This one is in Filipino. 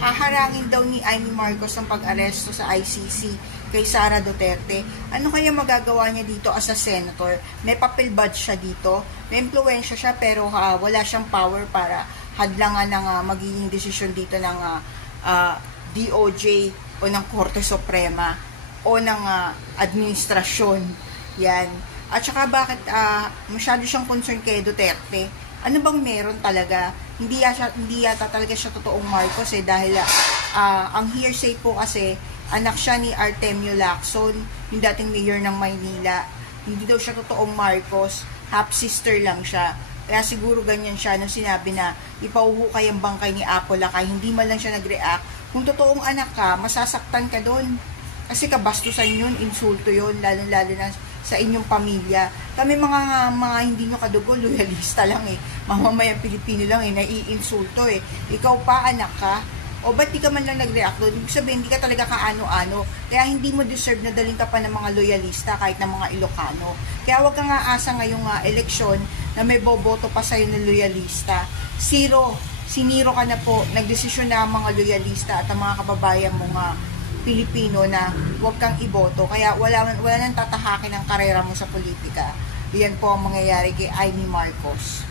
haharangin daw ni Amy Marcos ang pag-aresto sa ICC kay Sara Duterte. Ano kaya magagawa niya dito as a senator? May papel badge siya dito, may impluwensya siya pero wala siyang power para hadlangan ng magiging desisyon dito ng DOJ o ng Korte Suprema o ng administrasyon. Yan. At saka bakit masyado siyang concerned kay Duterte? Ano bang meron talaga? Hindi yata talaga siya totoong Marcos dahil ang hearsay po kasi anak siya ni Artemio Lacson, yung dating mayor ng Maynila. Hindi daw siya totoong Marcos, half sister lang siya. Kaya siguro ganyan siya nung sinabi na ipauhukay ang bangkay ni Apo Lakay, hindi man lang siya nag-react. Kung totoong anak ka, masasaktan ka doon. Kasi kabastusan yun, insulto yun, lalo-lalo na sa inyong pamilya. Kami mga hindi nyo kadugo, loyalista lang Mamamayang Pilipino lang naiinsulto Ikaw pa, anak ka. O ba't di ka man lang nag-react doon? Ibig sabihin, hindi ka talaga kaano-ano. Kaya hindi mo deserve na daling ka pa ng mga loyalista kahit ng mga Ilocano. Kaya wag kang aasa ngayong eleksyon na may boboto pa sa'yo ng loyalista. Siniro ka na po. Nagdesisyon na ang mga loyalista at ang mga kababayan mong Pilipino na wag kang iboto. Kaya wala nang tatahakin ang karera mo sa politika. Yan po ang mangyayari kay Amy Marcos.